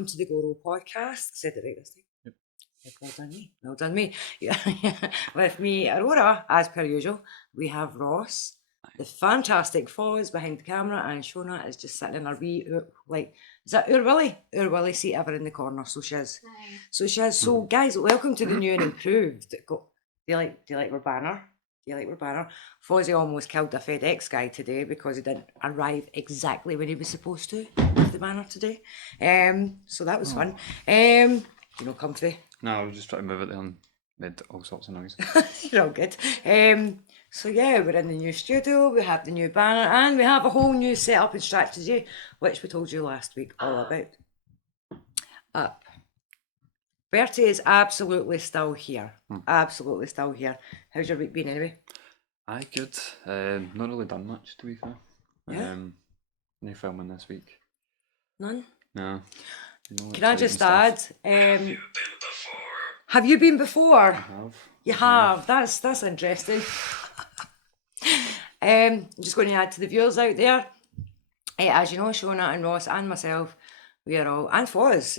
welcome to the Goro podcast. Said it right this time. Yep. Well done me. Well done me. Yeah. With me, Aurora, as per usual. We have Ross, the fantastic Foz behind the camera, and Shona is just sitting in her wee, is that Our Willie seat ever in the corner. So she is. So she is. So guys, welcome to the new and improved. Do you like our banner? Do you like our banner? Fozzie almost killed the FedEx guy today because he didn't arrive exactly when he was supposed to with the banner today. So that was fun. Comfy. No, I was just trying to move it there and made all sorts of noise. You're all good. So yeah, we're in the new studio, we have the new banner, and we have a whole new setup and strategy, which we told you last week all about. Up. Bertie is absolutely still here. Absolutely still here. How's your week been anyway? Aye, good. Not really done much, to be fair. Yeah? No filming this week. None? No. Can I just add, have you been before? I have. You have. That's interesting. I'm just going to add to the viewers out there. As you know, Shona and Ross and myself, we are all, and Foz,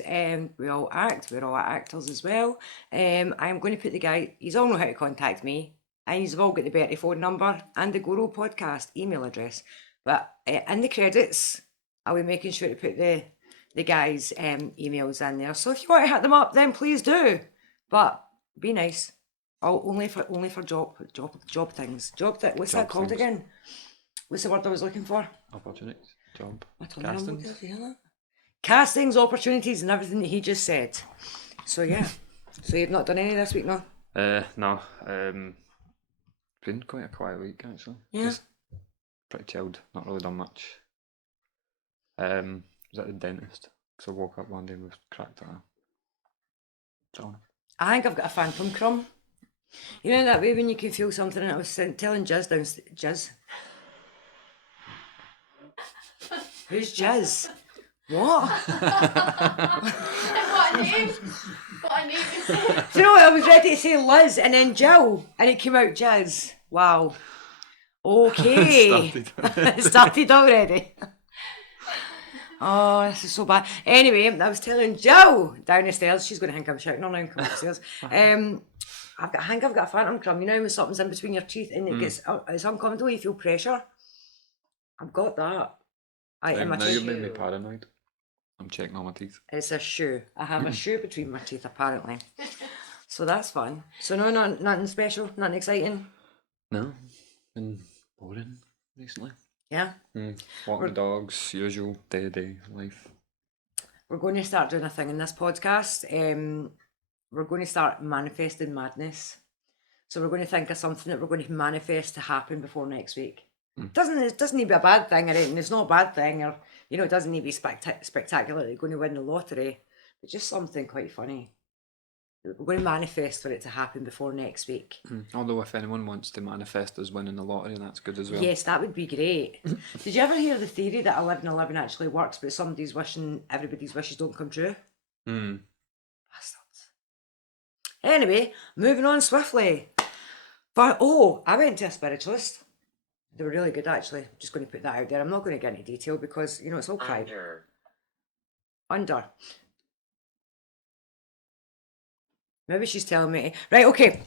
we all act. We're all actors as well. I'm going to put the guy, he's all know how to contact me, and he's all got the Bertie phone number and the Goro podcast email address. But in the credits, I'll be making sure to put the guys' emails in there. So if you want to hit them up, then please do. But be nice. Only for job things. What's that called things. again? What's the word I was looking for? Opportunities. Job. I don't know. Castings. Castings, opportunities, and everything that he just said. So yeah. So you've not done any this week, no? No. Been quite a quiet week actually. Yeah. Just pretty chilled. Not really done much. Was at the dentist because I woke up one day and was cracked eye. So. I think I've got a phantom crumb. You know that way when you can feel something, and I was telling Jizz downstairs. Jizz? Who's Jizz? What? What a name! What a name! Do you know what? I was ready to say Liz and then Jill, and it came out Jizz. Wow. Okay. It started already. Oh, this is so bad. Anyway, I was telling Jill down the stairs, she's going to think I'm shouting on now and come upstairs. I think I've got a phantom crumb. You know when something's in between your teeth and it's uncomfortable, you feel pressure? I've got that. Now you've made me paranoid. I'm checking all my teeth. It's a shoe. I have a shoe between my teeth apparently. So that's fun. So no, nothing special, nothing exciting? No, been boring recently. Yeah? Walking the dogs, usual day-to-day life. We're going to start doing a thing in this podcast. We're going to start manifesting madness. So we're going to think of something that we're going to manifest to happen before next week. It doesn't need to be a bad thing or anything. It's not a bad thing, or it doesn't need to be spectacular. You're going to win the lottery, but just something quite funny. We're going to manifest for it to happen before next week. Although if anyone wants to manifest us winning the lottery, that's good as well. Yes, that would be great. Did you ever hear the theory that 11/11 actually works, but everybody's wishes don't come true? Bastards. Anyway, moving on swiftly. I went to a spiritualist. They were really good, actually. Just going to put that out there. I'm not going to get into detail because, it's all private. Under. Maybe she's telling me. Right, okay.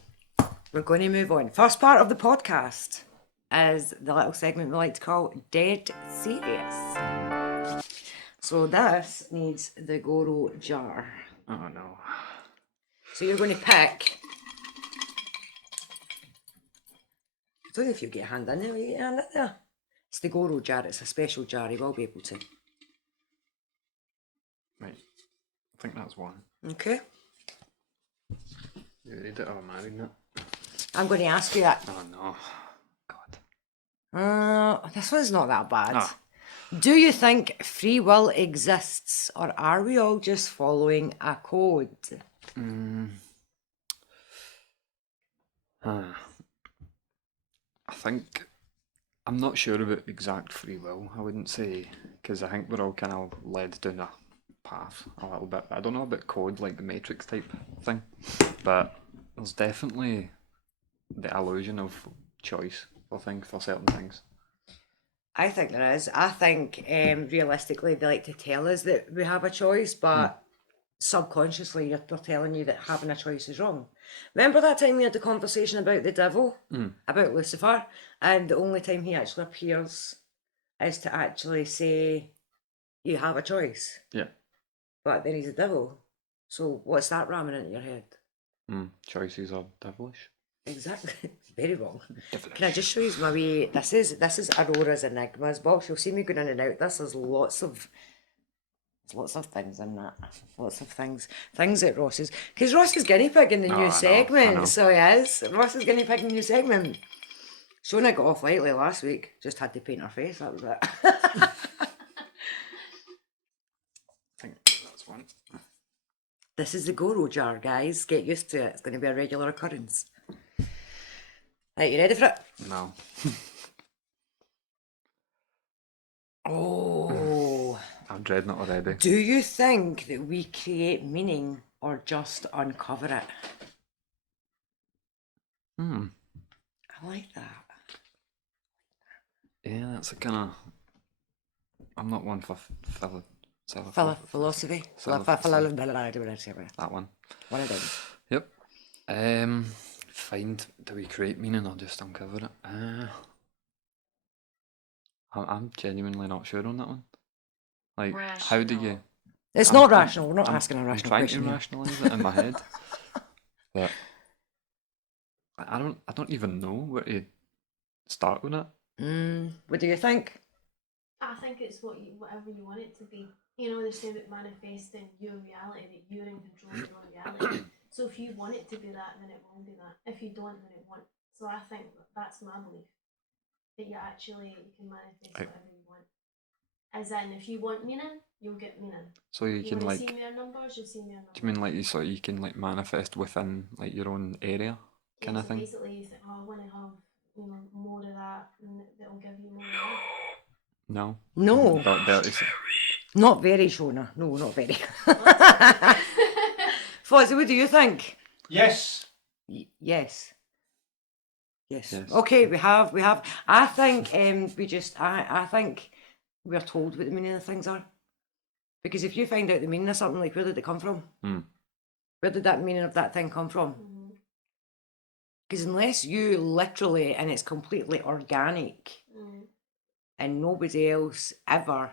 We're going to move on. First part of the podcast is the little segment we like to call Dead Serious. So this needs the Goro jar. Oh no. So you're going to pick. I don't know if you get a hand in there. Will you get a hand in there? It's the Goro jar. It's a special jar. You will be able to. Right. I think that's one. Okay. You read it or am I reading it? I'm going to ask you that. Oh no. God. This one's not that bad. Ah. Do you think free will exists, or are we all just following a code? I think I'm not sure about exact free will. I wouldn't say, because I think we're all kind of led down a path a little bit. I don't know about code, like the Matrix type thing, but there's definitely the illusion of choice for certain things. I think there is. I think realistically they like to tell us that we have a choice, but subconsciously they're telling you that having a choice is wrong. Remember that time we had the conversation about the devil, about Lucifer, and the only time he actually appears is to actually say you have a choice, Yeah. but then he's a devil. So what's that ramming into your head? Choices are devilish. Exactly. Very wrong. Devilish. Can I just show you my wee? This is Aurora's Enigmas box. You'll see me going in and out. There's lots of things in that. Lots of things that Ross is, because Ross is guinea pig in the Oh, I new know. segment. So he is. Ross is guinea pig in the new segment. Shona got off lightly last week. Just had to paint her face. That was it. I think that's one. This is the Goro jar, guys. Get used to it. It's going to be a regular occurrence. Right, you ready for it? No. Oh. I'm dreading it already. Do you think that we create meaning or just uncover it? I like that. Yeah, that's a kind of. I'm not one for Philosophy. That one. What I did. Yep. Do we create meaning or just uncover it? I'm genuinely not sure on that one. Like, how do you? It's not rational. We're not asking a I'm rational trying question. to here. rationalise it in my head, but I don't even know where to start with it. What do you think? I think it's whatever you want it to be. You know, they say that manifesting your reality, that you're in control of your own reality. So if you want it to be that, then it will be that. If you don't, then it won't. So I think that's my belief. That you can manifest whatever you want. As in, if you want meaning, you'll get meaning. So you can want to like. see mere numbers, you'll see mere numbers. Do you mean like you can like manifest within like your own area kind of so thing? Basically, you think, oh, I want to have more of that, and that'll give you more of that. No. No. Not very, Shona. No, not very. Fozzie, what do you think? Yes. Yes. Okay, we have. I think I think we're told what the meaning of things are. Because if you find out the meaning of something, like, where did it come from? Where did that meaning of that thing come from? Because unless you literally, and it's completely organic, and nobody else ever,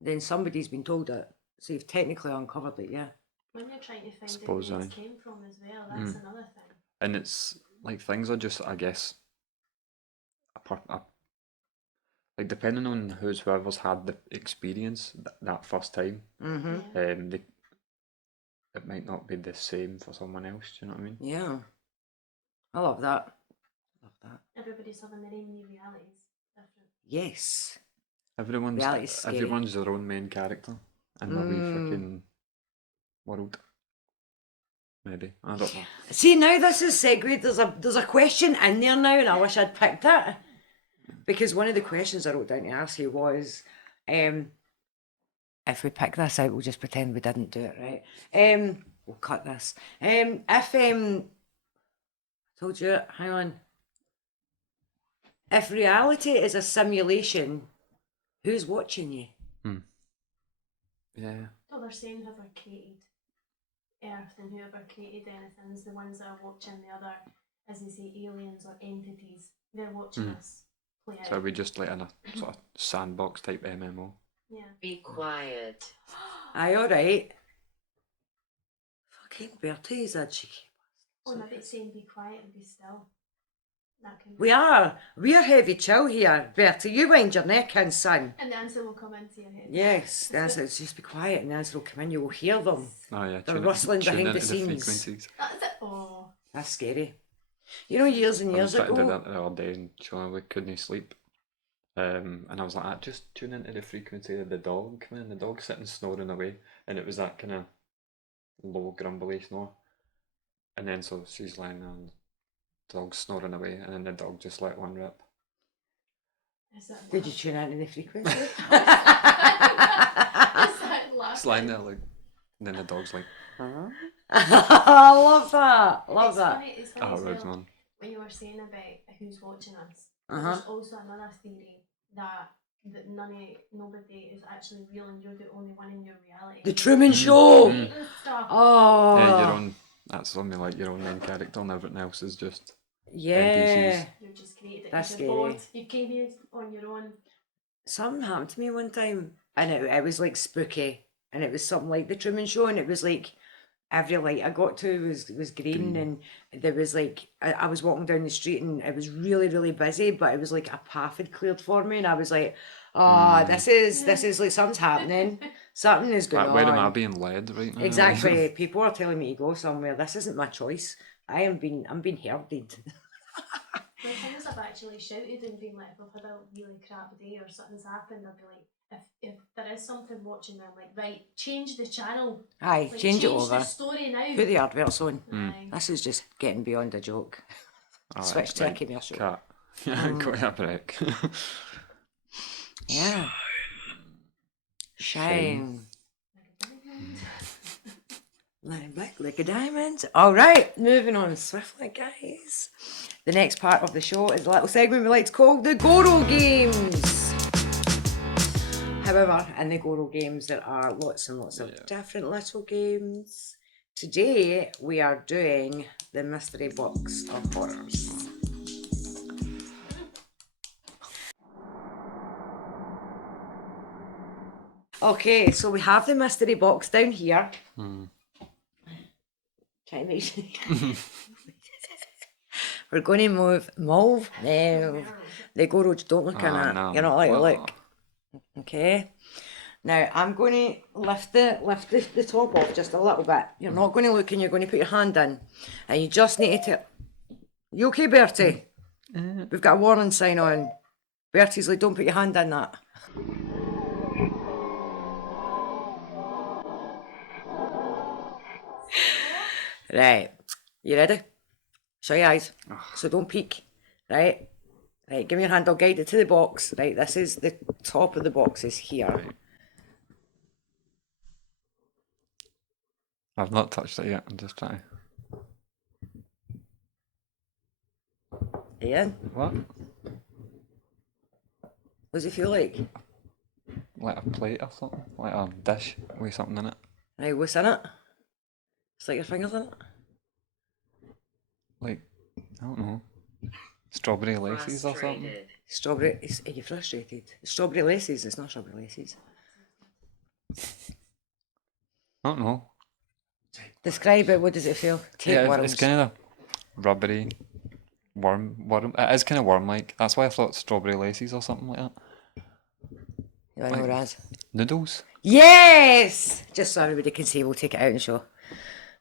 then somebody's been told it. So you've technically uncovered it, yeah. When you're trying to find out where it came from as well, that's another thing. And it's like things are just, I guess, like depending on whoever's had the experience that first time, it might not be the same for someone else. Do you know what I mean? Yeah, I love that. Everybody's having their own new realities. Different. Yes. Everyone's their own main character in their wee freaking world. Maybe, I don't know. See, now this is segued. There's a question in there now, and I wish I'd picked it, because one of the questions I wrote down to ask you was, if we pick this out, we'll just pretend we didn't do it, right? We'll cut this. Told you, hang on. If reality is a simulation, who's watching you? Yeah. So they're saying whoever created Earth and whoever created anything is the ones that are watching the other, as they say, aliens or entities. They're watching us play out. So we just like in a sort of sandbox type MMO. Yeah. Be quiet. Aye, alright. Fucking Bertie is a cheeky. Or maybe it's saying be quiet and be still. That can be. We're heavy chill here, Bertie. You wind your neck in, son. And the answer will come into your head. Yes, the answer is just be quiet, and the answer will come in. You will hear them. Oh yeah, They're rustling behind the scenes. frequencies. That's it. Oh. That's scary. You know, years and years I was trying to do ago. that the other day, and Sean couldn't sleep. And I was like, just tune into the frequency of the dog, man. The dog's sitting snoring away, and it was that kind of low, grumbly snore. And then so she's lying there, and the dog's snoring away, and then the dog just let one rip. Did you tune into the frequency? Is that It's lying there, like, and then the dog's like, I love that. Love that. It's funny as well, man. when you were saying about who's watching us. Uh-huh. There's also another theory that that nobody is actually real and you're the only one in your reality. The Truman Show. Stuff. Oh. Yeah, your own. That's something like your own main character, and everything else is just Yeah. NPCs. You've just created it That's because you're scary. bored. You came here on your own. Something happened to me one time, and it was like spooky, and it was something like the Truman Show, and it was like every light I got to was green, and there was like I was walking down the street, and it was really really busy, but it was like a path had cleared for me, and I was like, oh, this is like something's happening, something is going Where am I on. being led right now? Exactly, people are telling me to go somewhere. This isn't my choice. I'm being herded. The things I've actually shouted and been like, if I've had a really crap day or something's happened, I'll be like, if there is something watching, I'm like, right, change the channel. Aye, Like, change it the over. story now. Put the adverts on. Aye. This is just getting beyond a joke. Switch to a commercial. Cat. Yeah, got a break. Yeah. Shine. Like black like a diamond. All right, moving on swiftly, guys. The next part of the show is a little segment we like to call the Goro games. However, in the Goro games, there are lots and lots of different little games. Today, we are doing the mystery box of horrors. Okay, so we have the mystery box down here. Try to make sure. We're going to move. The Goro, don't look in it. No. You're not allowed to Well, look. Okay. Now I'm going to lift the top off just a little bit. You're not going to look, and you're going to put your hand in, and you just need to. You okay, Bertie? We've got a warning sign on. Bertie's like, don't put your hand in that. Right, you ready? Shut your eyes. So don't peek. Right, give me your hand. I'll guide it to the box. Right, this is the top of the box is here. I've not touched it yet. I'm just trying. Ian, What? what does it feel like? Like a plate or something? Like a dish with something in it? Right, what's in it? Stick your fingers in it. Like, I don't know. Strawberry laces or something? Strawberry. Are you frustrated? Strawberry laces. It's not strawberry laces. I don't know. Describe it. What does it feel? Tapeworms. It's kind of rubbery. Worm. It is kind of worm-like. That's why I thought strawberry laces or something like that. You want to know what it is? Noodles? Yes! Just so everybody can see, we'll take it out and show.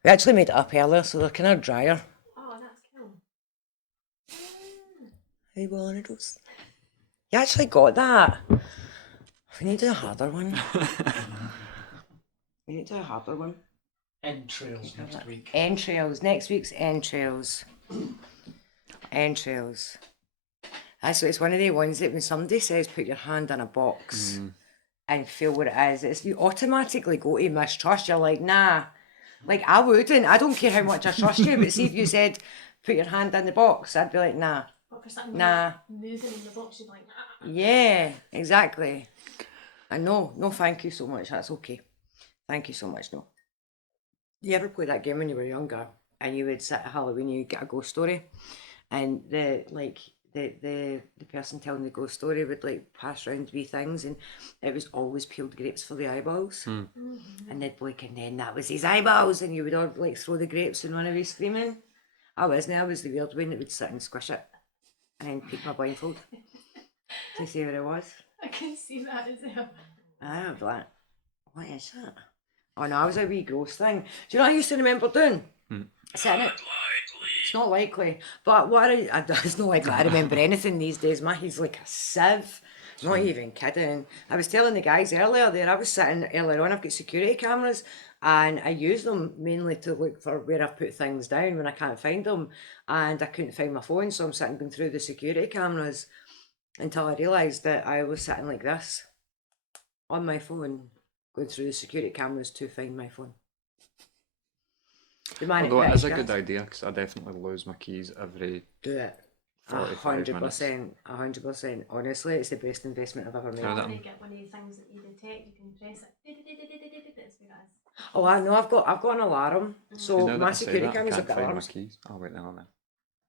We actually made it up earlier, so they're kind of drier. Oh, that's cool. Hey, well, noodles. You actually got that. We need to do a harder one. We need to do a harder one. Entrails next week. Entrails. Next week's entrails. Entrails. That's what it's one of the ones that when somebody says put your hand in a box and feel what it is, you automatically go to mistrust. You're like, nah. Like, I wouldn't. I don't care how much I trust you, but see if you said put your hand in the box, I'd be like, nah. But for something Nah. moving in the box, you'd be like, nah. Yeah, exactly. And no, thank you so much. That's okay. Thank you so much. No. You ever play that game when you were younger and you would sit at Halloween, you'd get a ghost story, and the person telling the ghost story would like pass around wee things, and it was always peeled grapes for the eyeballs, and they'd be like, and then that was his eyeballs, and you would all like throw the grapes and run away screaming. I was the weird one that would sit and squish it and then take my blindfold to see what it was. I can see that as well. I was like, what is that? Oh no, I was a wee gross thing. Do you know what I used to remember doing? Sitting it. It's not likely. But what it's not likely I remember anything these days. My head's like a sieve. Not even kidding. I was telling the guys earlier there, I was sitting earlier on, I've got security cameras and I use them mainly to look for where I've put things down when I can't find them. And I couldn't find my phone, so I'm sitting going through the security cameras until I realised that I was sitting like this on my phone, going through the security cameras to find my phone. The man Although at it is a British good Gas- idea, because I definitely lose my keys every Do it. 45 minutes. 100%. Honestly, it's the best investment I've ever made. Now I that want to get one of the things that you detect. You can press it. That's where it is. Oh, I know. I've got an alarm. So See, now my that I say security that, I cameras have can't got find my alarms. keys. Oh, wait, no.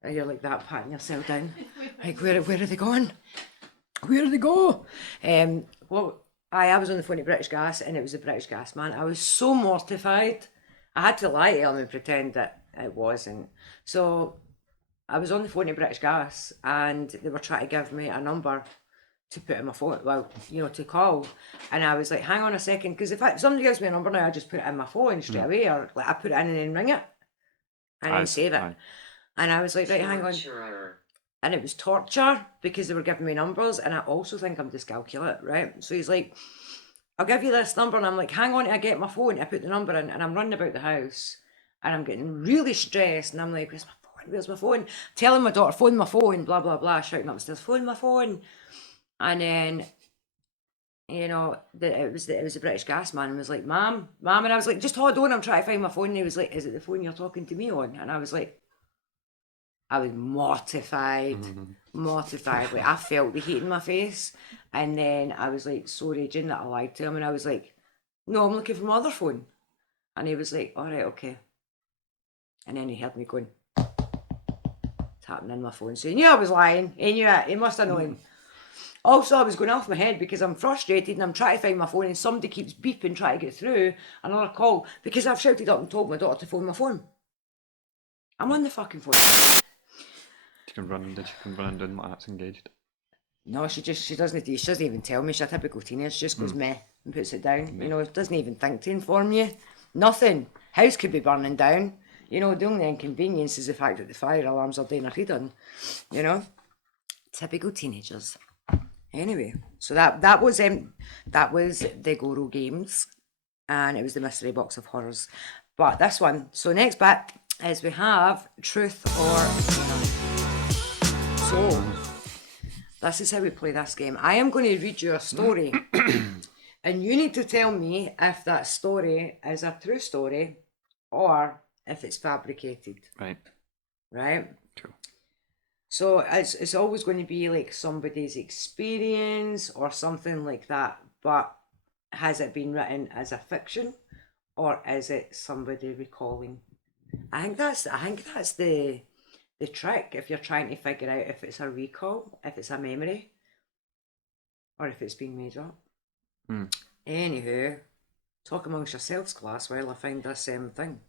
And you're like that, patting yourself down. Like, where are they going? Where do they go? Well, I was on the phone to British Gas, and it was the British Gas man. I was so mortified. I had to lie to him and pretend that it wasn't. So I was on the phone to British Gas, and they were trying to give me a number to put in my phone, well, to call. And I was like, hang on a second, because if somebody gives me a number now, I just put it in my phone straight away, or like I put it in and then ring it and then save it. Aye. And I was like, right, hang on. And it was torture because they were giving me numbers, and I also think I'm dyscalculate, right? So he's like, I'll give you this number, and I'm like, hang on, I get my phone. I put the number in, and I'm running about the house, and I'm getting really stressed, and I'm like, where's my phone? Where's my phone? Telling my daughter, phone my phone, blah blah blah, shouting upstairs, phone my phone, and then. It was the British Gas man, and was like, ma'am, and I was like, just hold on, I'm trying to find my phone. And he was like, is it the phone you're talking to me on? And I was like, I was mortified. Like I felt the heat in my face, and then I was like so raging that I lied to him, and I was like, no, I'm looking for my other phone. And he was like, all right, okay. And then he heard me going, tapping in my phone, so he knew I was lying. He knew it. He must have known. Also, I was going off my head because I'm frustrated and I'm trying to find my phone, and somebody keeps beeping trying to get through another call because I've shouted up and told my daughter to phone my phone. I'm on the fucking phone. She can run and do my app's engaged. No, she doesn't even tell me. She's a typical teenager. She just goes meh and puts it down. Doesn't even think to inform you. Nothing. House could be burning down. The only inconvenience is the fact that the fire alarms are doing a reading. Typical teenagers. Anyway, so that was the Goro games, and it was the mystery box of horrors. But this one, so next bit is we have truth or so. This is how we play this game. I am going to read you a story, and you need to tell me if that story is a true story or if it's fabricated. Right. Right. Cool. So it's always going to be like somebody's experience or something like that, but has it been written as a fiction or is it somebody recalling? I think that's the trick if you're trying to figure out if it's a recall, if it's a memory, or if it's been made up. Anywho, talk amongst yourselves, class, while I find this thing.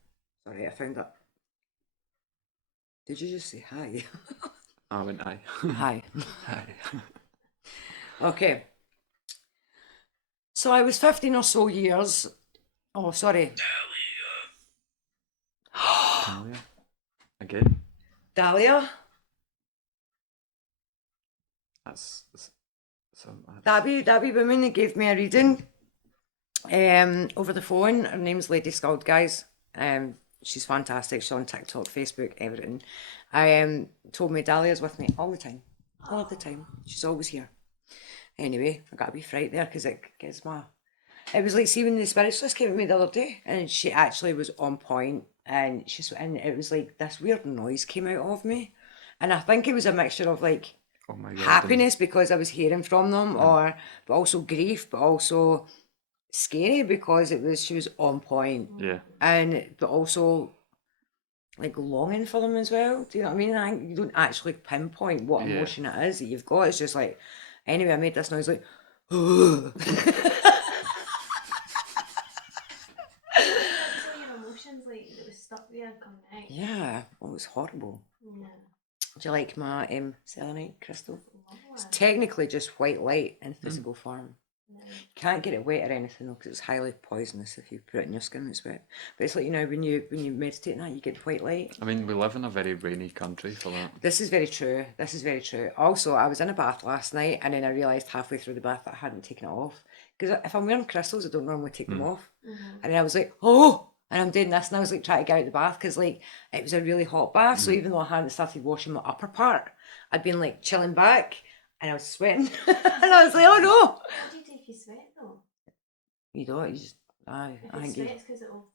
Sorry, I found it. Did you just say hi? I went aye. Hi. Aye. Okay. So I was 15 or so years. Oh, sorry. Dahlia. Again. Dahlia. That's That wee woman that gave me a reading over the phone. Her name's Lady Scald, guys. She's fantastic. She's on TikTok, Facebook, everything. Told me Dahlia's with me all the time. All of the time. She's always here. Anyway, I got a wee fright there because it gets my... It was like, see, when the spiritualist came to me the other day, and she actually was on point, and it was like this weird noise came out of me, and I think it was a mixture of like oh my God, happiness because I was hearing from them, but also grief, but also scary because she was on point, but also like longing for them as well. Do you know what I mean? I think you don't actually pinpoint what emotion it is that you've got. It's just like, anyway, I made this noise like. So your emotions like that was stuck there coming out. Yeah, it was horrible. Yeah. Do you like my selenite crystal? Lovely. It's technically just white light in physical form. Nice. You can't get it wet or anything though, because it's highly poisonous if you put it in your skin. It's wet. But it's like, when you meditate and that, you get white light. I mean, we live in a very rainy country for that. This is very true. Also, I was in a bath last night, and then I realised halfway through the bath that I hadn't taken it off. Because if I'm wearing crystals, I don't normally take them off. And then I was like, oh! And I'm doing this, and I was like trying to get out of the bath because like it was a really hot bath. So even though I hadn't started washing my upper part, I'd been like chilling back, and I was sweating, and I was like, oh no! What do you do if you sweat though? You don't. You just If it sweats because it'll.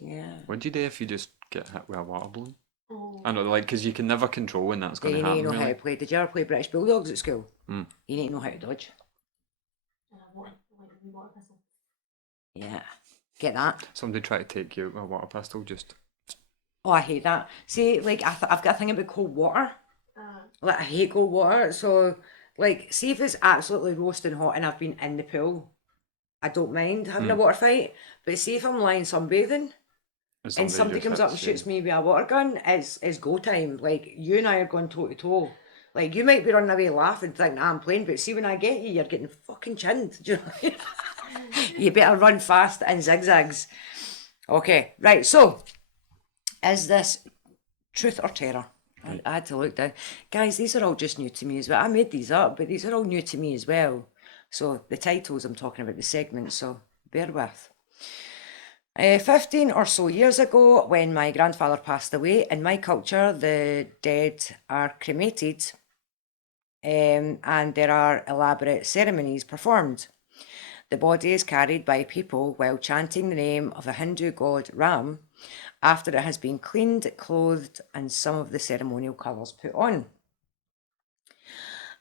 yeah. What do you do if you just get hit with a water balloon? Oh. I know, like, because you can never control when that's going You to need to happen, know how really. to play. Did you ever play British Bulldogs at school? Mm. You need to know how to dodge. And a water, like a wee water pistol. Yeah. Get that? Somebody try to take you out with a water pistol, just... Oh, I hate that. See, like, I've got a thing about cold water. Like, I hate cold water. So, like, see if it's absolutely roasting hot and I've been in the pool, I don't mind having a water fight. But see if I'm lying sunbathing and somebody just comes up and hits you. shoots me with a water gun, it's go time. Like, you and I are going toe to toe. Like, you might be running away laughing, thinking, I'm playing, but see, when I get you, you're getting fucking chinned. Do you know what I mean? You better run fast and zigzags. Okay, right, so, is this truth or terror? I had to look down. Guys, these are all just new to me as well. I made these up, but these are all new to me as well. So, the titles I'm talking about, the segments, so bear with. 15 or so years ago, when my grandfather passed away, in my culture, the dead are cremated and there are elaborate ceremonies performed. The body is carried by people while chanting the name of a Hindu god Ram after it has been cleaned, clothed, and some of the ceremonial colours put on.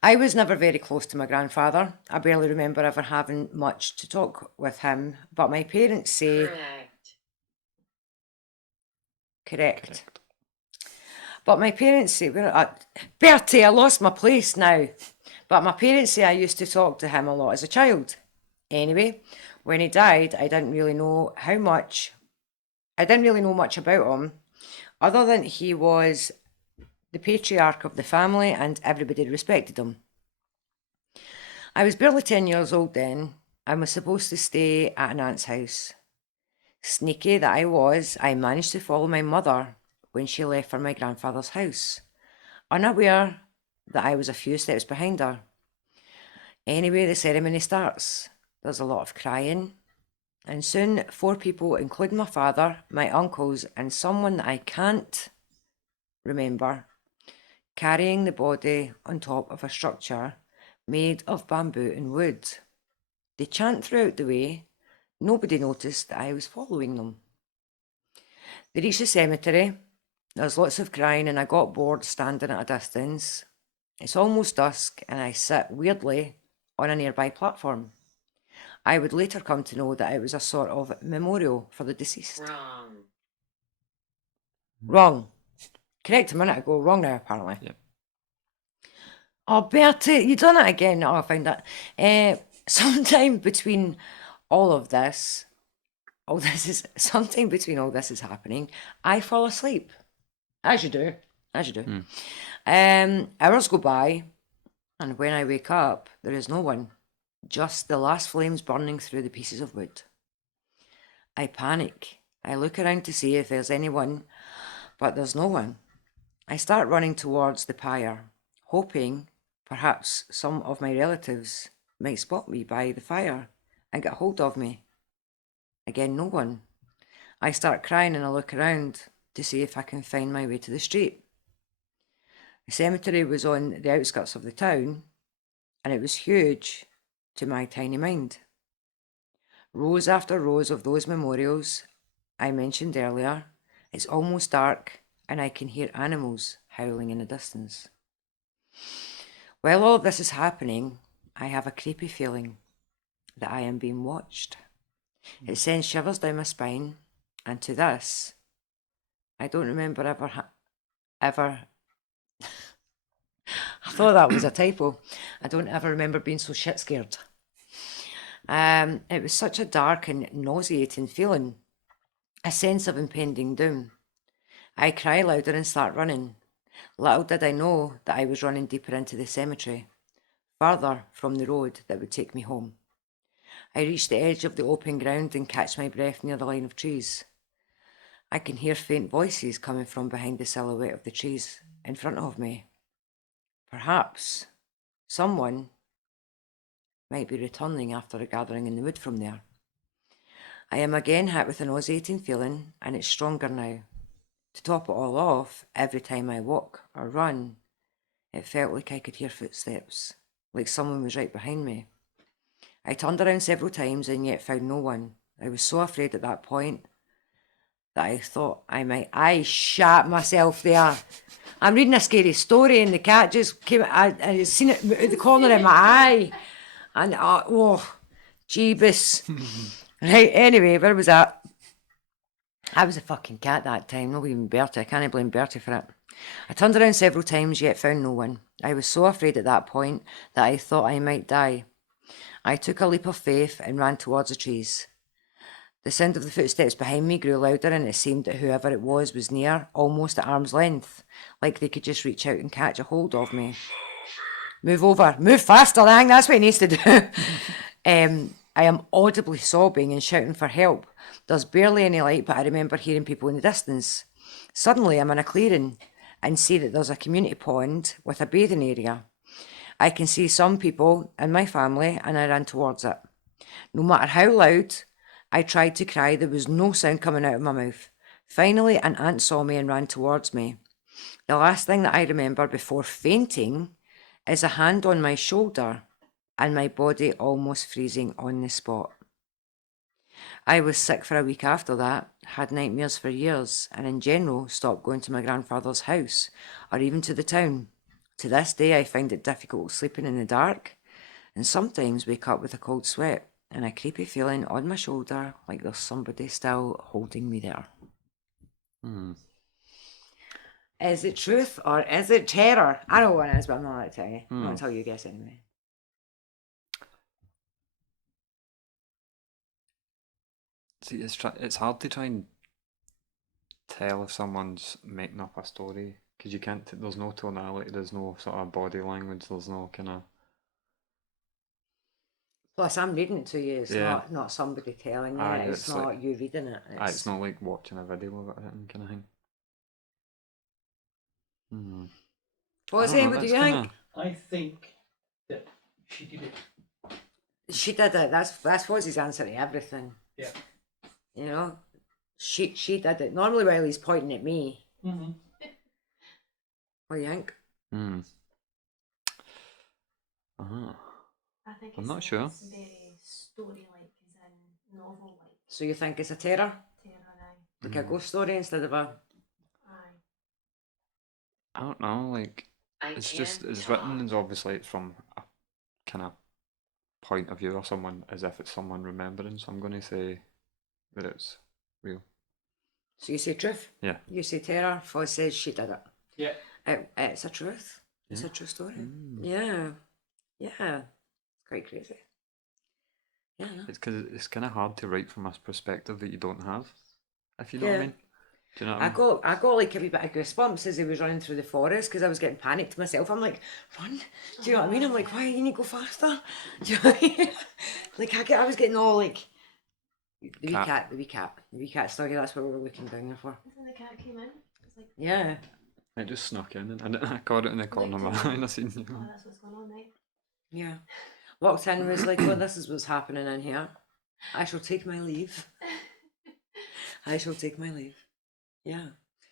I was never very close to my grandfather. I barely remember ever having much to talk with him, but my parents say... Correct. But my parents say, Bertie, I lost my place now. But my parents say I used to talk to him a lot as a child. Anyway, when he died, I didn't really know much about him, other than he was the patriarch of the family and everybody respected him. I was barely 10 years old then and was supposed to stay at an aunt's house. Sneaky that I was, I managed to follow my mother when she left for my grandfather's house, unaware that I was a few steps behind her. Anyway, the ceremony starts. There's a lot of crying, and soon 4 people, including my father, my uncles, and someone that I can't remember, carrying the body on top of a structure made of bamboo and wood. They chant throughout the way. Nobody noticed that I was following them. They reach the cemetery. There's lots of crying, and I got bored standing at a distance. It's almost dusk, and I sit weirdly on a nearby platform. I would later come to know that it was a sort of memorial for the deceased. Wrong. Correct a minute ago. Wrong now, apparently. Yep. Oh, Bertie, you done it again. Oh, I found that. Sometime between all this is happening, I fall asleep. As you do. Hours go by, and when I wake up, there is no one. Just the last flames burning through the pieces of wood. I panic. I look around to see if there's anyone, but there's no one. I start running towards the pyre, hoping perhaps some of my relatives might spot me by the fire and get hold of me. Again, no one. I start crying and I look around to see if I can find my way to the street. The cemetery was on the outskirts of the town, and it was huge to my tiny mind. Rows after rows of those memorials I mentioned earlier. It's almost dark, and I can hear animals howling in the distance. While all this is happening, I have a creepy feeling that I am being watched. It sends shivers down my spine, and to this, I don't remember ever. I thought that was a typo. I don't ever remember being so shit scared. It was such a dark and nauseating feeling, a sense of impending doom. I cry louder and start running. Little did I know that I was running deeper into the cemetery, further from the road that would take me home. I reach the edge of the open ground and catch my breath near the line of trees. I can hear faint voices coming from behind the silhouette of the trees in front of me. Perhaps someone might be returning after a gathering in the wood from there. I am again hit with a nauseating feeling, and it's stronger now. To top it all off, every time I walk or run, it felt like I could hear footsteps, like someone was right behind me. I turned around several times and yet found no one. I was so afraid at that point that I thought I shat myself there. I'm reading a scary story and the cat just came, I seen it out the corner of my eye. And, oh, jeebus. Right, anyway, where was that? I was a fucking cat that time, not even Bertie. I can't blame Bertie for it. I turned around several times, yet found no one. I was so afraid at that point that I thought I might die. I took a leap of faith and ran towards the trees. The sound of the footsteps behind me grew louder, and it seemed that whoever it was near, almost at arm's length, like they could just reach out and catch a hold of me. Move over, move faster, Lang, that's what he needs to do. I am audibly sobbing and shouting for help. There's barely any light, but I remember hearing people in the distance. Suddenly, I'm in a clearing and see that there's a community pond with a bathing area. I can see some people in my family, and I ran towards it. No matter how loud I tried to cry, there was no sound coming out of my mouth. Finally, an ant saw me and ran towards me. The last thing that I remember before fainting is a hand on my shoulder and my body almost freezing on the spot. I was sick for a week after that, had nightmares for years, and in general stopped going to my grandfather's house or even to the town. To this day, I find it difficult sleeping in the dark and sometimes wake up with a cold sweat and a creepy feeling on my shoulder like there's somebody still holding me there. Is it truth or is it terror? I know what it is, but I'm not allowed to tell you. I'm not tell you guess anyway. See, it's hard to try and tell if someone's making up a story because you can't. There's no tonality. There's no sort of body language. There's no kind of. Plus, I'm reading it to you. It's Yeah. not somebody telling you. Aye, It's it's not like- you reading it. It's not like watching a video of it kind of thing. What's I don't it? know, What do that's you kinda- think? I think that she did it. She did it. That's Fozzie's answer to everything. Yeah. You know, she did it. Normally, while he's pointing at me. Mm-hmm. What do you think? I think I'm not sure. It's very story-like, as in novel-like. So you think it's a terror, Terror, aye. like a ghost story instead of a? Aye. I don't know. Like it's just it's written as obviously it's from a kind of point of view of someone as if it's someone remembering. So I'm going to say that it's real. So you say truth. Yeah. You say terror. Foz says she did it. Yeah. It's a truth. It's a true story. Yeah. Yeah. It's quite crazy. Yeah. I know. It's because it's kind of hard to write from a perspective that you don't have. If you know what I Yeah. mean. Do you know what I mean? I got like a wee bit of goosebumps as he was running through the forest because I was getting panicked myself. I'm like, run! Do you know what I mean? I'm like, why you need to go faster? Do you know what I mean? Like I was getting all like the wee cat story. That's what we were looking down there for. Isn't the cat came in? It's like, Yeah. It just snuck in and I caught it in the corner of my eye and I seen you. oh, that's what's going on, right? Yeah. Walked in and was like, well, this is what's happening in here. I shall take my leave. I shall take my leave. Yeah.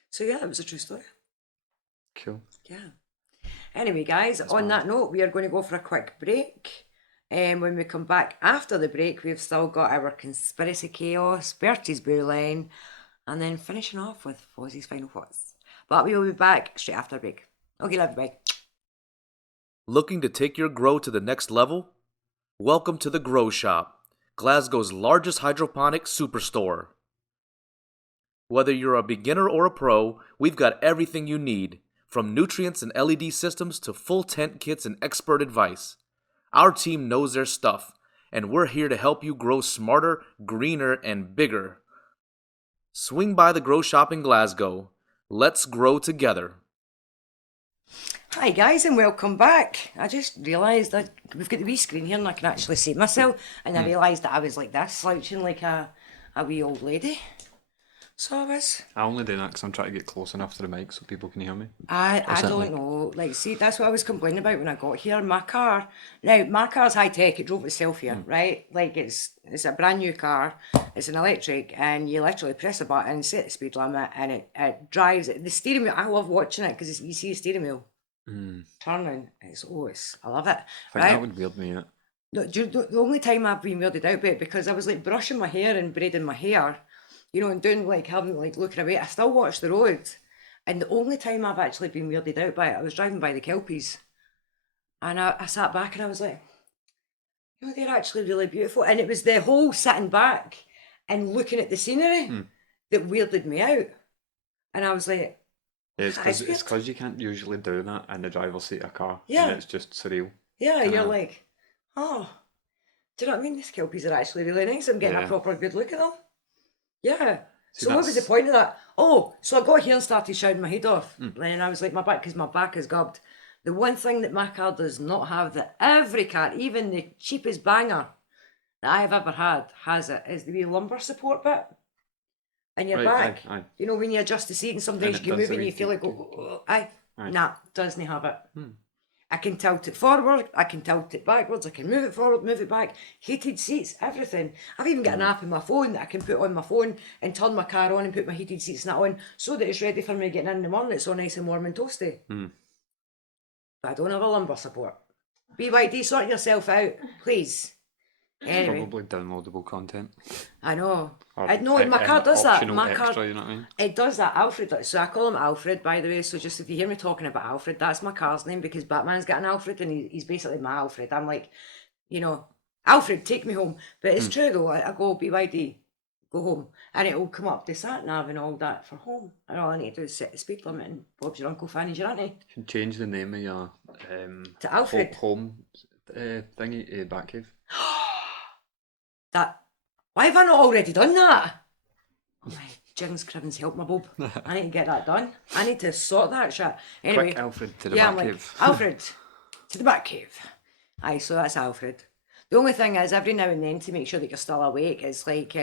So yeah, it was a true story. Cool. Yeah. Anyway, guys, on that note, we are going to go for a quick break. And when we come back after the break, we've still got our conspiracy chaos, Bertie's boo line, and then finishing off with Fozzie's final thoughts. But we will be back straight after the break. Okay, love you, bye. Looking to take your grow to the next level? Welcome to the Grow Shop, Glasgow's largest hydroponic superstore. Whether you're a beginner or a pro, we've got everything you need, from nutrients and LED systems to full tent kits and expert advice. Our team knows their stuff, and we're here to help you grow smarter, greener, and bigger. Swing by the Grow Shop in Glasgow. Let's grow together. Hi guys and welcome back. I just realised that we've got the wee screen here and I can actually see myself, and I realised that I was like this, slouching like a wee old lady. So I was. I only do that because I'm trying to get close enough to the mic so people can hear me. I What's that don't like? know. Like, see, that's what I was complaining about when I got here. My car, now my car's high tech. It drove itself here, right? Like it's a brand new car. It's an electric, and you literally press a button, set the speed limit, and it drives it. The steering wheel. I love watching it because you see the steering wheel turning. I love it. I think that would weird me out. The only time I've been weirded out by it because I was like brushing my hair and braiding my hair, you know, and doing like having like looking away, I still watch the road. And the only time I've actually been weirded out by it, I was driving by the Kelpies, and I sat back and I was like, you know, they're actually really beautiful. And it was the whole sitting back and looking at the scenery that weirded me out. And I was like, Yeah, it's "That is because weird." you can't usually do that in the driver's seat of a car. Yeah. And it's just surreal. Yeah, you're Kinda- like, oh, do you know what I mean? These Kelpies are actually really nice. I'm getting a Yeah. proper good look at them. Yeah. See, So what was the that's- point of that? Oh, so I got here and started shouting my head off. And I was like, because my back is gubbed. The one thing that my car does not have that every car, even the cheapest banger that I have ever had, has it, is the wee lumbar support bit in your Right, back. aye. You know, when you adjust the seat and sometimes And you it can does move it the and you wee feel like, tick, aye. Aye. Nah, doesn't have it. I can tilt it forward, I can tilt it backwards, I can move it forward, move it back. Heated seats, everything. I've even got an app in my phone that I can put on my phone and turn my car on and put my heated seats and that on so that it's ready for me getting in the morning. It's all nice and warm and toasty. But I don't have a lumbar support. BYD, sort yourself out, please. Anyway, Probably downloadable content. I know. Or No, my car does that. optional My extra, car, you know what I mean? it does that. Alfred does. So I call him Alfred, by the way. So just if you hear me talking about Alfred, that's my car's name because Batman's got an Alfred and he's basically my Alfred. I'm like, you know, Alfred, take me home. But it's true though. I go BYD, go home, and it'll come up the sat nav and all that for home. And all I need to do is set the speed limit and Bob's your uncle, Fanny's your auntie. You can change the name of your To Alfred. home thingy to Batcave. That. Why have I not already done that? Oh my Jing's cribbins, help my Bob. I need to get that done. I need to sort that shit. Anyway, Quick, Alfred, to the yeah, I'm like, Batcave. Alfred, to the Batcave. Aye, so that's Alfred. The only thing is, every now and then, to make sure that you're still awake, it's like,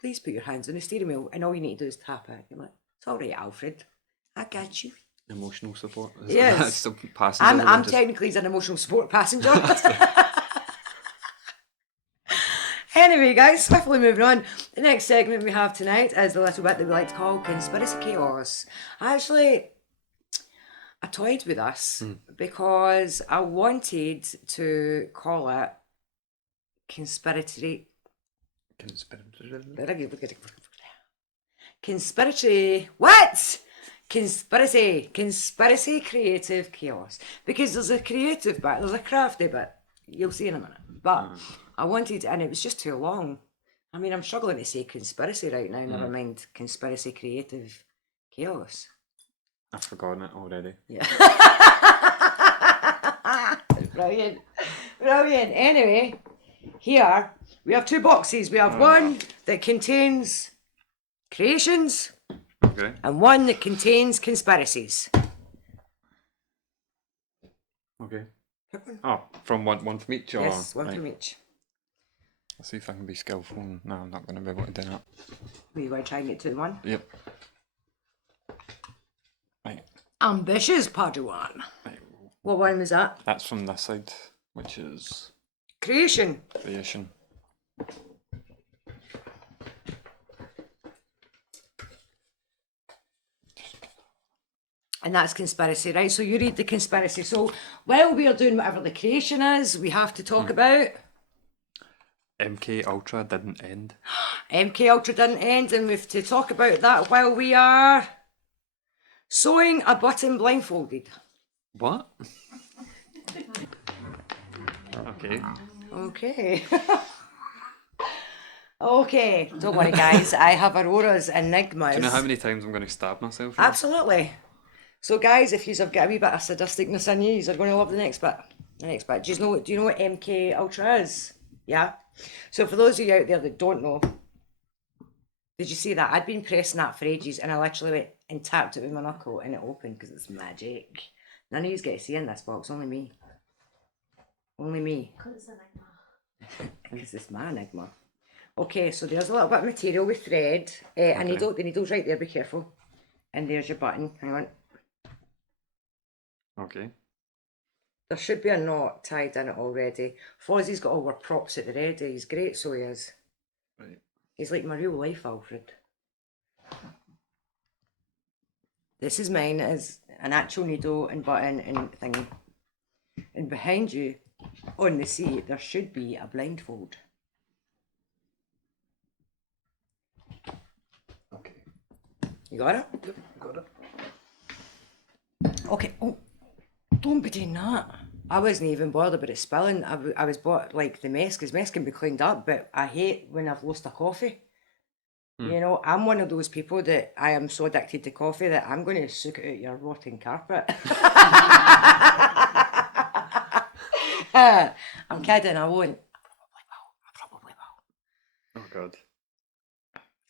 please put your hands on the steering wheel, and all you need to do is tap it. You're like, it's all right, Alfred. I got you. Emotional support. Yes. That's the passenger. I'm one, just- technically an emotional support passenger. Anyway, guys, swiftly moving on. The next segment we have tonight is the little bit that we like to call Conspiracy Chaos. Actually, I toyed with this because I wanted to call it Conspiracy. Conspiracy creative chaos. Because there's a creative bit, there's a crafty bit. You'll see in a minute. But I wanted, and it was just too long. I mean, I'm struggling to say conspiracy right now, never mind conspiracy creative chaos. I've forgotten it already. Yeah. Brilliant. Brilliant. Anyway, here we have two boxes. We have one that contains creations Okay. and one that contains conspiracies. Okay. Pick one. Oh, from one from each, or Yes, one right. from each. Let's see if I can be skillful. No, I'm not going to be able to do that. We want to try and get to one. Yep. Right. Ambitious Padawan. Right. What one was that? That's from this side, which is Creation. creation. And that's conspiracy, right? So you read the conspiracy. So while we are doing whatever the creation is, we have to talk about MK Ultra didn't end. MK Ultra didn't end, and we have to talk about that while we are sewing a button blindfolded. What? Okay. Okay. Okay, don't worry guys, I have Aurora's enigmas. Do you know how many times I'm going to stab myself? here? Absolutely. So guys, if you've got a wee bit of sadisticness in you, you're going to love the next bit. The next bit. Do you know what MK Ultra is? Yeah? So for those of you out there that don't know, did you see that? I'd been pressing that for ages and I literally went and tapped it with my knuckle and it opened because it's magic. None of you get to see in this box, only me. Only me. Because it's an enigma. Because it's my enigma. Okay, so there's a little bit of material with thread. A needle, the needle's right there, be careful. And there's your button, hang on. Okay. There should be a knot tied in it already. Fozzie's got all our props at the ready, he's great, so he is. Right. He's like my real life Alfred. This is mine, it is an actual needle and button and thingy. And behind you, on the seat, there should be a blindfold. You got it? Yep, got it. Okay. Oh, don't be doing that. I wasn't even bothered about it spilling. I was bought like the mess, because mess can be cleaned up, but I hate when I've lost a coffee. You know, I'm one of those people that I am so addicted to coffee that I'm going to soak it out your rotten carpet. I'm kidding, I won't. I probably will. Oh god.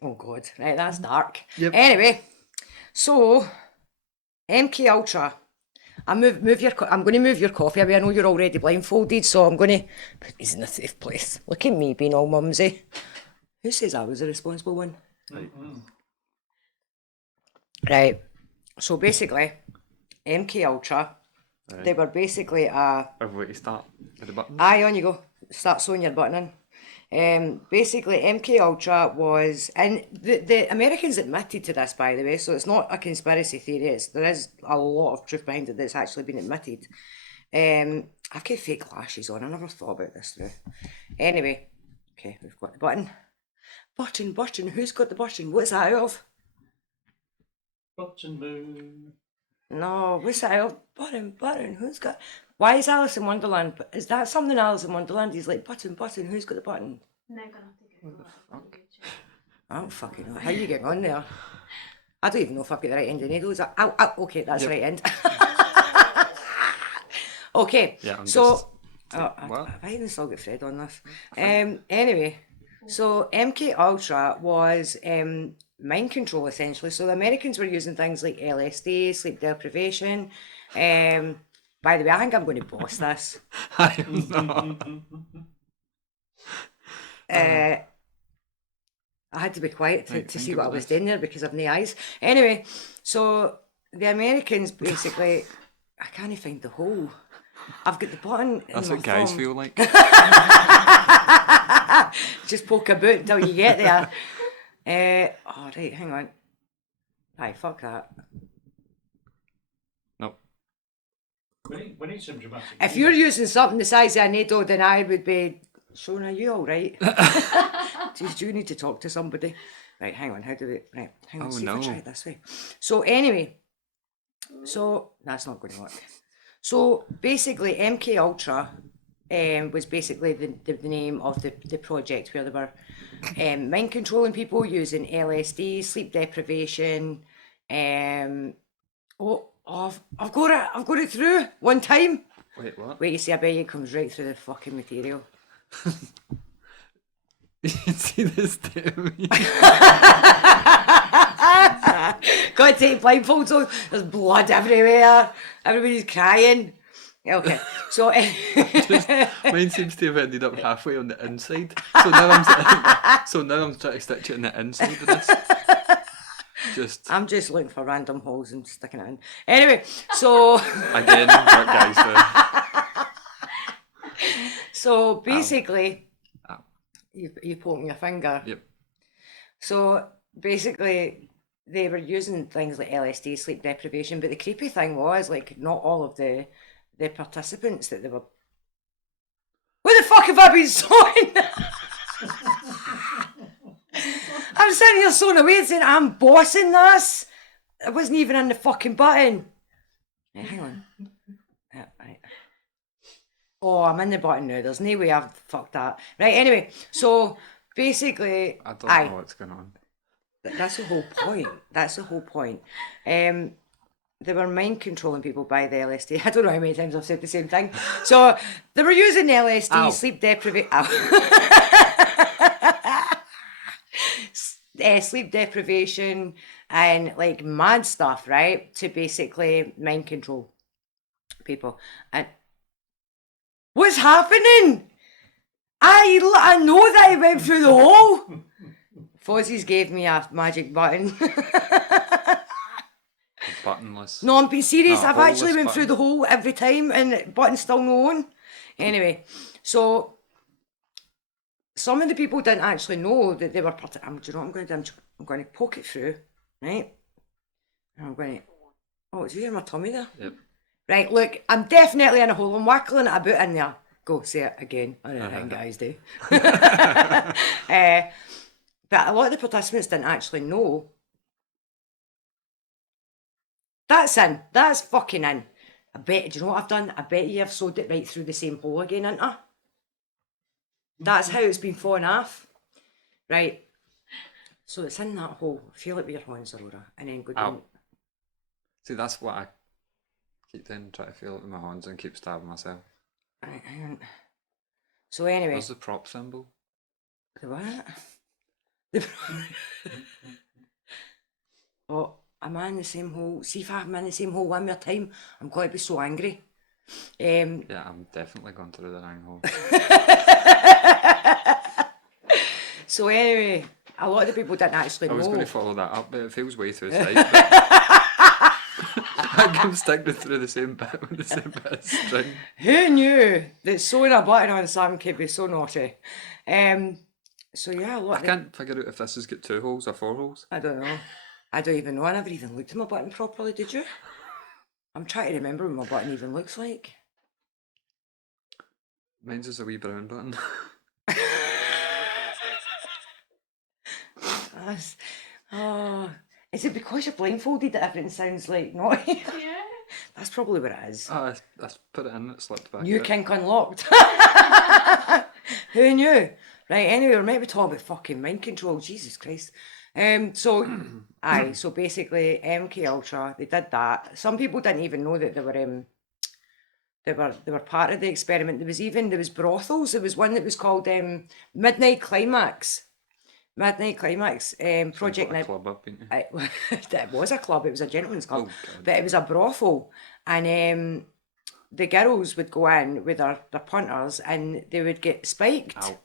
Oh God, right, that's dark. Yep. Anyway, so MK Ultra. I'm going to move your coffee away. I know you're already blindfolded, so I'm going to put these in a safe place. Look at me being all mumsy. Who says I was the responsible one? Right. So basically, MK Ultra. Right. They were basically a. I've waited to start with the button. Aye, on you go. Start sewing your button in. Basically, MK Ultra was, and the Americans admitted to this, by the way, so it's not a conspiracy theory. There is a lot of truth behind it that's actually been admitted. I've got fake lashes on. I never thought about this through. Anyway, okay, we've got the button. Button. Who's got the button? What's that out of? Button moon. No, what's that out of? Button. Who's got? Why is Alice in Wonderland? Is that something Alice in Wonderland? He's like button. Who's got the button? Now gonna have to Google that. on YouTube. I don't fucking know. How you getting on there? I don't even know if I've got the right end of needles. Okay, that's the right end. Okay, Yeah, I'm so just- what? I even still got Fred on this. Anyway, so MK Ultra was mind control essentially. So the Americans were using things like LSD, sleep deprivation. By the way, I think I'm going to boss this. I am not. I had to be quiet to Right, see think what I about was this. doing there because I've no eyes. Anyway, so the Americans basically, I can't find the hole. I've got the button in That's my what guys thumb. feel like. Just poke a boot until you get there. Oh, right, hang on. Right, fuck that. Nope. We need some dramatic. If you're using something the size of a needle, then I would be, Shona, are you all right? Do you need to talk to somebody? Right, hang on, how do we, right, hang on, Oh, see if no. I try it this way. So anyway, so that's not going to work. So basically, MK Ultra was basically the name of the project where they were mind controlling people using LSD, sleep deprivation. I've got it through one time. Wait, what? Wait, you see, I bet it comes right through the fucking material. You can see this to me. Gotta take blindfolds on. There's blood everywhere. Everybody's crying. Okay, so Mine seems to have ended up halfway on the inside. So now I'm trying to stitch it in the inside of this. Just I'm just looking for random holes and sticking it in. Anyway, so again, what guys do. so basically, Ow. you poking your finger. Yep. So basically, they were using things like LSD, sleep deprivation, but the creepy thing was like not all of the participants that they were. What the fuck have I been sewing? I'm sitting here sewing away saying I'm bossing this. It wasn't even in the fucking button. Right, hang on. Yeah, right. Oh, I'm in the button now. There's no way I've fucked that. Right, anyway, so basically, I don't know what's going on. that's the whole point. That's the whole point. They were mind controlling people by the LSD. I don't know how many times I've said the same thing. So they were using LSD, Ow. sleep deprivation. Sleep deprivation and like mad stuff, right? To basically mind control people. And what's happening? I know that I went through the hole. Fozzie's gave me a magic button. Buttonless. No, I'm being serious. No, I've actually holeless went through the hole every time and the button's still no on. Anyway, so some of the people didn't actually know that they were do you know what I'm going to do? I'm going to poke it through, right? And I'm going to, oh, it's here my tummy there? Yep. Right, look, I'm definitely in a hole. I'm wackling it about in there. Go, say it again. I don't think guys do. But a lot of the participants didn't actually know That's in. That's fucking in. I bet, do you know what I've done? I bet you I've sewed it right through the same hole again, ain't I? That's how it's been falling off. Right. So it's in that hole. Feel it with your hands, Aurora. And then go down. Ow. See, that's what I keep doing, try to feel it with my hands and keep stabbing myself. Right, hang on. So anyway. Where's the prop symbol? The what? The oh, am I in the same hole? See if I'm in the same hole one more time, I'm going to be so angry. Yeah, I'm definitely going through the wrong hole. So anyway, a lot of the people didn't actually I was know. going to follow that up, but it feels way too tight. I can stick through the same bit with the same bit of string. Who knew that sewing a button on something could be so naughty? So yeah, a lot I of can't figure out if this has got 2 holes or 4 holes. I don't know. I don't even know. I never even looked at my button properly, did you? I'm trying to remember what my button even looks like. Mine's just a wee brown button. That's, oh, is it because you're blindfolded that everything sounds like naughty? Yeah. That's probably what it is. I put it in, it slipped back New out. kink unlocked. Who knew? Right, anyway, we're meant to be talking about fucking mind control. Jesus Christ. So basically MK Ultra, they did that. Some people didn't even know that they were part of the experiment. There was brothels. There was one that was called Midnight Climax. Midnight Climax. Project What a club I've been to. It was a club, it was a gentleman's club. Oh, God. But it was a brothel. And the girls would go in with their punters and they would get spiked. Ow.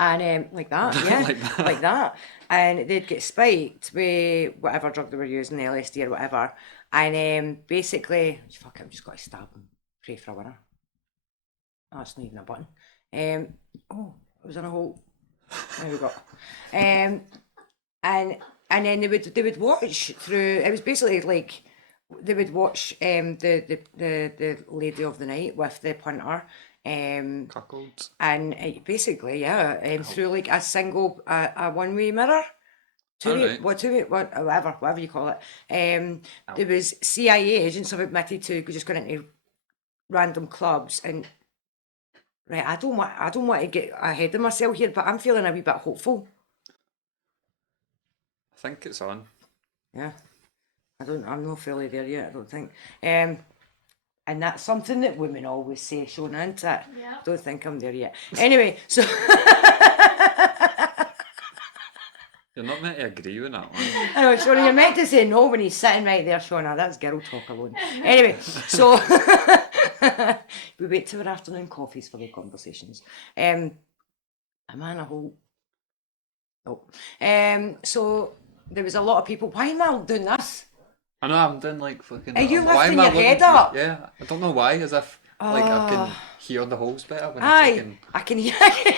And like that, yeah, Like that. like that. And they'd get spiked with whatever drug they were using, LSD or whatever. And basically, fuck it, I've just got to stab and pray for a winner. Oh, it's not even a button. Oh, it was in a hole. There we go. And then they would watch through. It was basically like they would watch the lady of the night with the punter. Cuckolds. And basically, yeah, through like a single, a one-way mirror, two-way, Alright. whatever you call it. There was CIA agents have admitted to just going into random clubs and. Right, I don't want to get ahead of myself here, but I'm feeling a wee bit hopeful. I think it's on. Yeah, I'm not fully there yet. I don't think. And that's something that women always say, Shona, isn't it? Yeah. Don't think I'm there yet. Anyway, so. You're not meant to agree with that one. I know, Shona, you're meant to say no when he's sitting right there, Shona. That's girl talk alone. Anyway, so we wait till our afternoon coffees for the conversations. Am I in a hole? Oh. So there was a lot of people. Why am I doing this? I know, I'm doing like fucking... Are you why lifting am I your looking head through- up? Yeah, I don't know why, as if like I can hear the holes better when I Aye, fucking... I can hear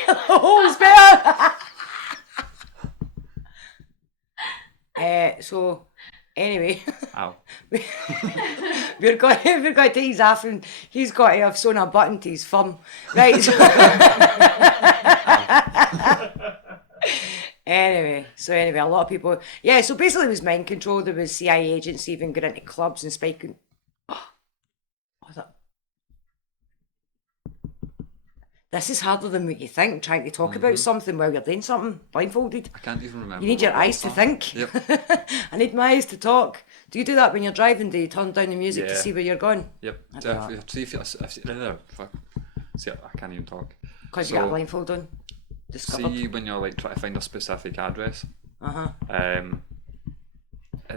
the holes better. So anyway, Ow. we're going to take his off and he's got to have sewn a button to his thumb, right? Anyway, a lot of people, yeah, so basically it was mind control. There was CIA agents even got into clubs and spiking. This is harder than what you think, trying to talk about something while you're doing something, blindfolded. I can't even remember. You need your what it eyes to was. think. Yep. I need my eyes to talk. Do you do that when you're driving? Do you turn down the music to Yeah. see where you're going? Yep. I So do see if fuck. See, I can't even talk. Because you got a So- blindfold on? Discovered. See, when you're like trying to find a specific address, it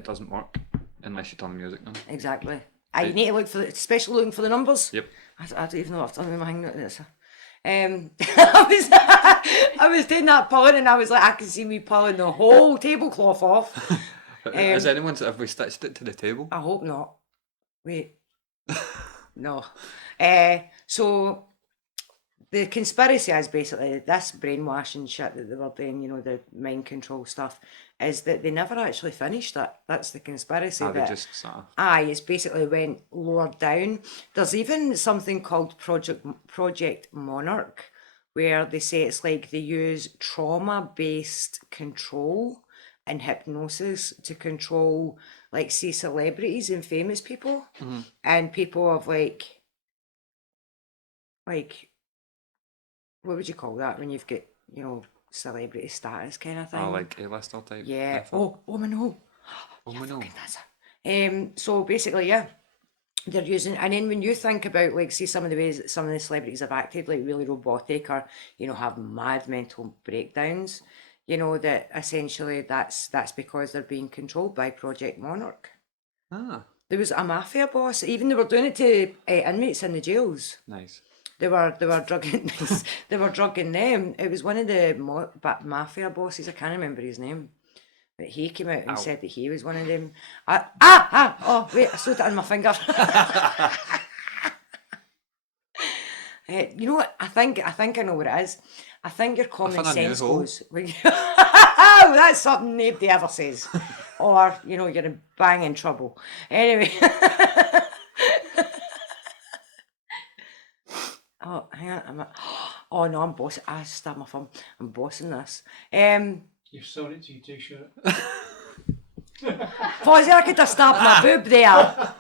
doesn't work unless you turn the music on. Exactly. You need to look for especially looking for the numbers. Yep. I don't even know what I've done with my hang. I was doing that pulling and I was like, I can see me pulling the whole tablecloth off. Has anyone, have we stitched it to the table? I hope not. Wait. No. So the conspiracy is basically this brainwashing shit that they were doing, the mind control stuff, is that they never actually finished it. That's the conspiracy. They that, just sort of... it's basically went lower down. There's even something called Project Monarch, where they say it's like they use trauma-based control and hypnosis to control, like, say, celebrities and famous people and people of like, what would you call that when you've got, you know, celebrity status kind of thing? Oh, like A-lister type. Yeah. effort. Oh my no. Oh my no. That's it. So basically, yeah, they're using, and then when you think about, like, see some of the ways that some of the celebrities have acted, like really robotic or, you know, have mad mental breakdowns, you know, that essentially that's because they're being controlled by Project Monarch. Ah, There was a mafia boss. Even they were doing it to inmates in the jails. nice. They were drugging they were drugging them. It was one of the mafia bosses. I can't remember his name, but he came out and Ow. said that he was one of them. Oh wait, I sewed it on my finger. You know what? I think I know what it is. I think your common found a new sense hole. goes. Oh, that's something nobody ever says. Or, you know, you're in banging trouble. Anyway. Oh, hang on. Oh no, I'm bossing. I stabbed my thumb. I'm bossing this. You've sewn it to your t-shirt. Fozzie, I could have stabbed my boob there.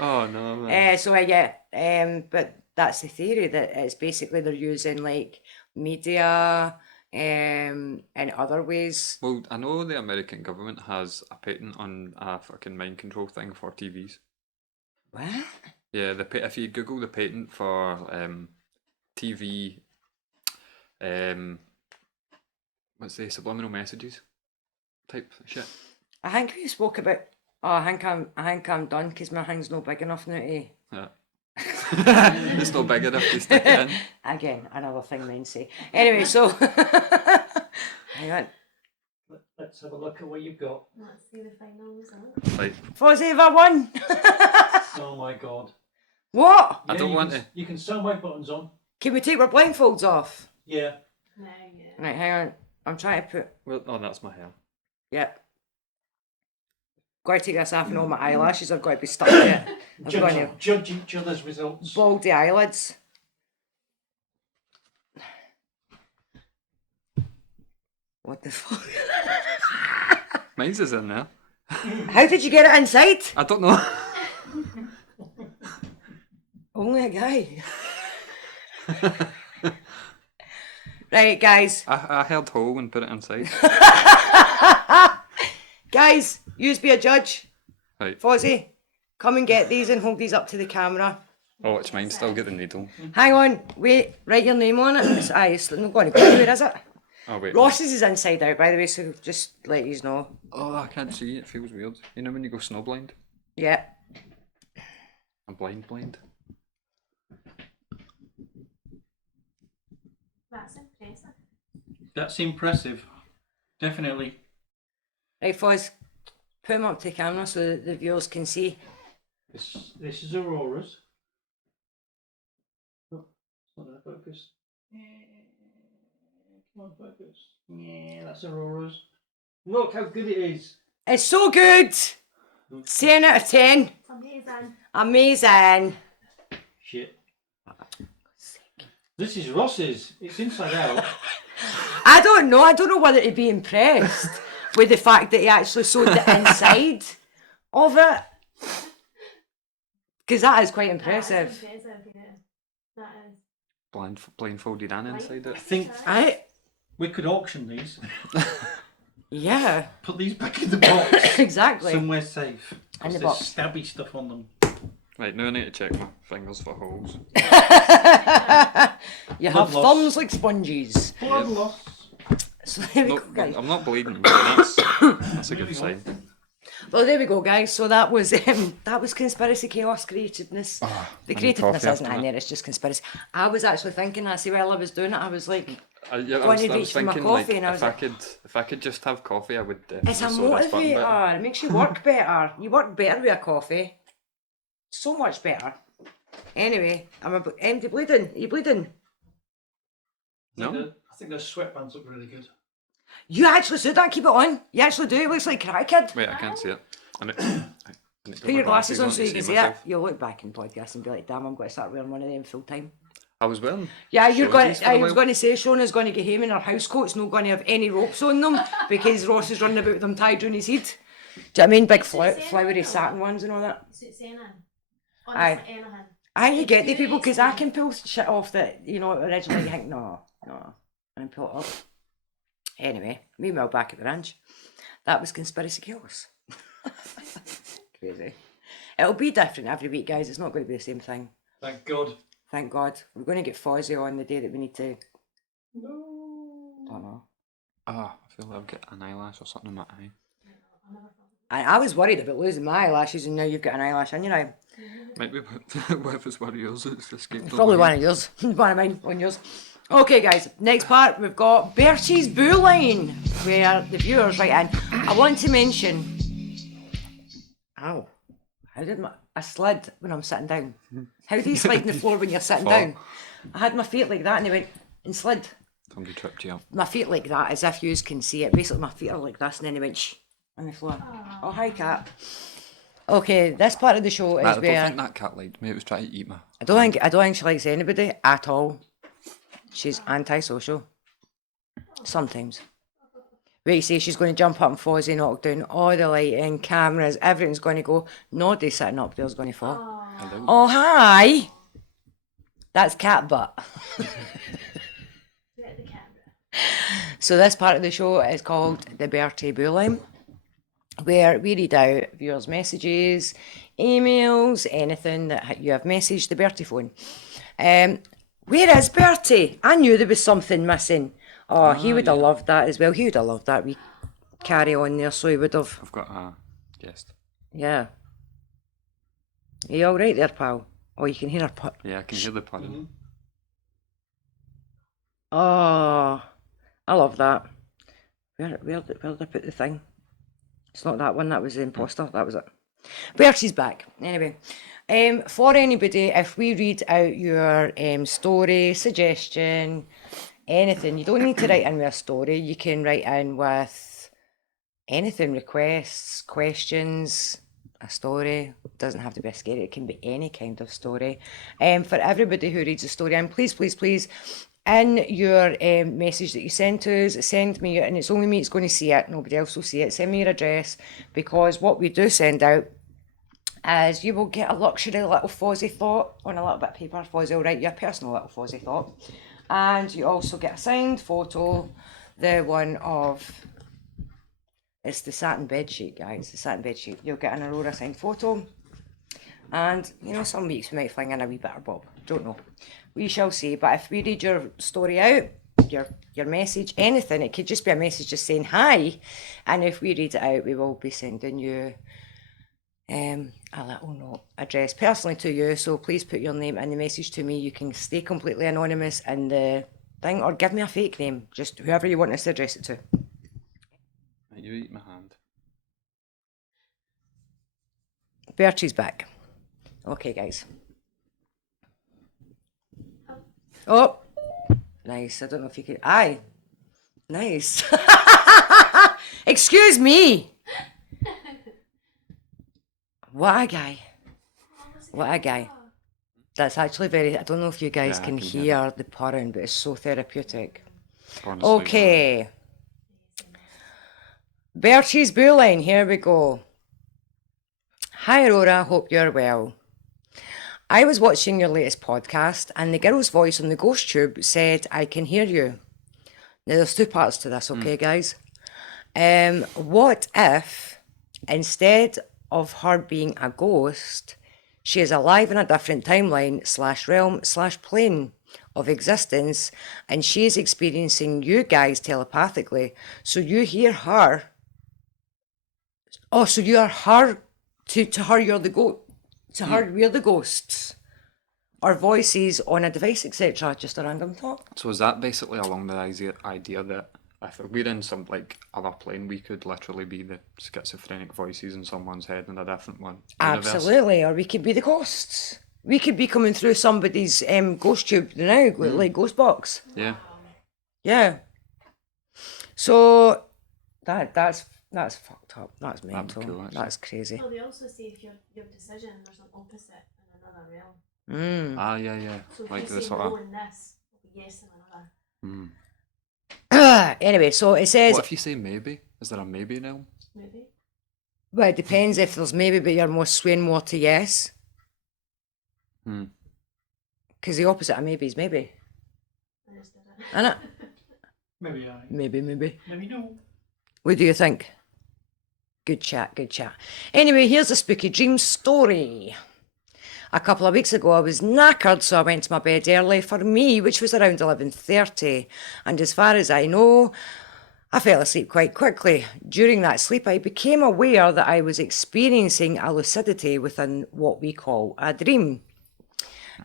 Oh no, man. But that's the theory, that it's basically they're using like media and other ways. Well, I know the American government has a patent on a fucking mind control thing for TVs. What? Yeah, if you Google the patent for TV, what's the subliminal messages type shit. I think we spoke about. Oh, I think I'm done because my thing's not big enough now to. Yeah. It's not big enough to stick it in. Again, another thing men say. Anyway, so hang on. Let's have a look at what you've got. Let's see the final result. Like, Fozzie, have I won? Oh my god. What? I don't you want can, to. You can sew my buttons on. Can we take our blindfolds off? Yeah. No, yeah. Right, hang on. I'm trying to put. Well, oh, that's my hair. Yep. Got to take this off, and all my eyelashes are going to be stuck to it. I'm going to Judge each other's results. bald the eyelids. What the fuck? Mine's is in there. How did you get it inside? I don't know. Only a guy. Right, guys. I held hole and put it inside. Guys, yous be a judge. Right. Fozzie, come and get these and hold these up to the camera. Oh, it's mine. Still get the needle. Hang on, wait, write your name on it. It's not going to go anywhere, is it? Oh wait. Ross's is inside out, by the way, so just let you know. Oh, I can't see. It feels weird. You know when you go snowblind? Yeah. I'm blind. That's impressive. That's impressive. Definitely. Right, Foz, put them up to the camera so that the viewers can see. This is Aurora's. Oh, it's not going to focus. Come on, focus. Yeah, that's Aurora's. Look how good it is. It's so good! 10 out of 10. It's amazing. Amazing. Shit. This is Ross's. It's inside out. I don't know whether to be impressed with the fact that he actually sewed the inside of it. Because that is quite impressive. That is impressive, yeah. That is. Blindfolded and inside it. I think I, we could auction these. yeah, Put these back in the box. exactly. Somewhere safe. In the 'Cause there's box. stabby stuff on them. Right, now I need to check my fingers for holes. You Blood have loss. thumbs like sponges. Blood loss. So there we go, Not, guys. I'm not bleeding, but that's a good sign. Well, there we go, guys. So that was conspiracy, chaos, creativeness. The I need creativeness coffee isn't after in that. there; it's just conspiracy. I was actually thinking that. See, while I was doing it, I was like, Yeah, Going to I was reach for my thinking coffee like and I was if I like- could if I could just have coffee, I would definitely it's a sew this button better. motivator. It makes you work better. You work better with a coffee. So much better. Anyway, I'm empty bleeding. Are you bleeding? No? I think those sweatbands look really good. You actually do that. Keep it on. You actually do. It looks like Karate Kid. Wait, I can't see it. I need to Put your glasses on so you to can see myself. it. You'll look back in podcast and be like, damn, I'm going to start wearing one of them full time. I was wearing. Yeah, you're going. shorties for a I was while. going to say Shona's going to get home in her house coat's not going to have any ropes on them because Ross is running about with them tied round his head. Do you know what I mean? Big flowery satin ones and all that. Suits anything. Aye. Honestly, anything. You get the Your people because I can experience. pull shit off that originally you think no, and pull it off. Anyway, meanwhile back at the ranch, that was conspiracy chaos. Crazy. It'll be different every week, guys. It's not going to be the same thing. Thank God. Thank God. We're going to get Fozzie on the day that we need to. No. Don't know. Ah, I feel like I've got an eyelash or something in my eye. I was worried about losing my eyelashes, and now you've got an eyelash in your eye. Might be if it's one of yours that's escaped. Probably one of yours. One of mine, on yours. Okay, guys, next part we've got Bertie's Boo Line, where the viewers write in. I want to mention. Ow. I slid when I'm sitting down. How do you slide on the floor when you're sitting Fall. down? I had my feet like that and they went and slid. Somebody tripped you up. My feet like that, as if you can see it. Basically, my feet are like this and then they went shh on the floor. Oh, hi, cat. Okay, this part of the show is I don't where think that cat liked me. It was trying to eat me. I don't think she likes anybody at all. She's antisocial. Sometimes. Wait, you say she's going to jump up and Fozzie knock down all the lighting, cameras, everything's going to go. Noddy sitting up there's going to fall. Hello. Oh, hi! That's cat butt. Get the camera. So this part of the show is called the Bertie Boo Line, where we read out viewers' messages, emails, anything that you have messaged the Bertie phone. Where is Bertie? I knew there was something missing. Oh, he would have loved that as well. He would have loved that. We carry on there, so he would have. I've got a guest. Yeah. Are you all right there, pal? Oh, you can hear her put. Yeah, I can hear the pun. Oh, I love that. Where did I put the thing? It's not that one. That was the imposter. That was it. Bertie's back. Anyway, for anybody, if we read out your story, suggestion, anything, you don't need to write in with a story. You can write in with anything, requests, questions, a story. It doesn't have to be a scary. It can be any kind of story. For everybody who reads a story, and please, in your message that you send to us, send me, and it's only me that's going to see it, nobody else will see it, send me your address, because what we do send out is you will get a luxury little Fozzie thought on a little bit of paper. Fozzie will write you a personal little Fozzie thought. And you also get a signed photo, the one of, it's the satin bed sheet, guys, the satin bed sheet. You'll get an Aurora signed photo. And, some weeks we might fling in a wee bit of bob. Don't know. We shall see. But if we read your story out, your message, anything, it could just be a message just saying hi. And if we read it out, we will be sending you a little note addressed personally to you. So please put your name in the message to me. You can stay completely anonymous in the thing, or give me a fake name, just whoever you want us to address it to. You eat my hand. Bertie's back. Okay, guys. Oh, nice. I don't know if you could. Aye, nice. Excuse me. What a guy. What a guy. That's actually very, I don't know if you guys Yeah, I can can hear hear the purring, but it's so therapeutic. Honestly, Okay. Bertie's Boo Line, here we go. Hi Aurora, hope you're well. I was watching your latest podcast and the girl's voice on the ghost tube said, I can hear you. Now there's two parts to this, okay guys? What if, instead of her being a ghost, she is alive in a different timeline / realm / plane of existence, and she is experiencing you guys telepathically. So you hear her. Oh, so you are her. To her, you're the ghost. To her, we're the ghosts. Our voices on a device, etc. Just a random thought. So is that basically along the idea that if we're in some other plane, we could literally be the schizophrenic voices in someone's head in a different one? Universe? Absolutely, or we could be the ghosts. We could be coming through somebody's ghost tube now, like ghost box. Yeah. Yeah. So that's fucked up. That's mental. cool, actually. That's crazy. Well, they also say if your decision, there's an opposite in another realm. Mm. Ah, yeah. So if Like you the say sort no of. in this, it'll be yes in another. Anyway, so it says, What if you say maybe? Is there a maybe now? Maybe. well, it depends if there's maybe, but you're more swaying more to yes. Hmm. Because the opposite of maybe is maybe. I just did it. Innit? Maybe I. Maybe. Maybe no. What do you think? Good chat. Anyway, here's a spooky dream story. A couple of weeks ago, I was knackered, so I went to my bed early for me, which was around 11:30. And as far as I know, I fell asleep quite quickly. During that sleep, I became aware that I was experiencing a lucidity within what we call a dream.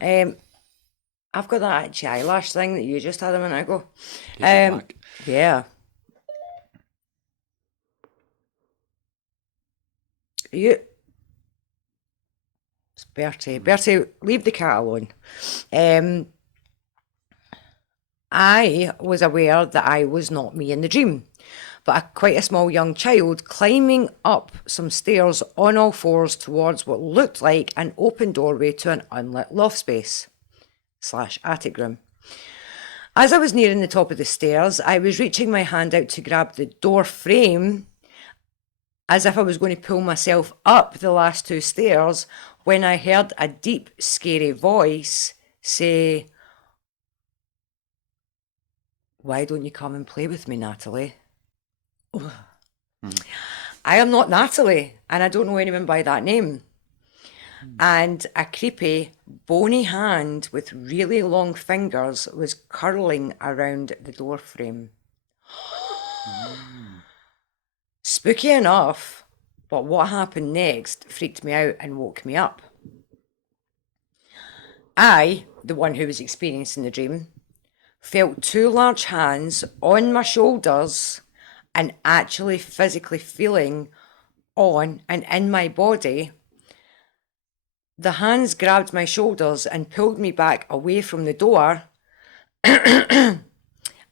I've got that itchy eyelash thing that you just had a minute ago. Take it back. Yeah. You. It's Bertie. Bertie, leave the cat alone. I was aware that I was not me in the dream, but quite a small young child climbing up some stairs on all fours towards what looked like an open doorway to an unlit loft space / attic room. As I was nearing the top of the stairs, I was reaching my hand out to grab the door frame as if I was going to pull myself up the last 2 stairs when I heard a deep, scary voice say, "Why don't you come and play with me, Natalie?" I am not Natalie, and I don't know anyone by that name. And a creepy, bony hand with really long fingers was curling around the door frame. Spooky enough, but what happened next freaked me out and woke me up. I, the one who was experiencing the dream, felt 2 large hands on my shoulders and actually physically feeling on and in my body. The hands grabbed my shoulders and pulled me back away from the door, and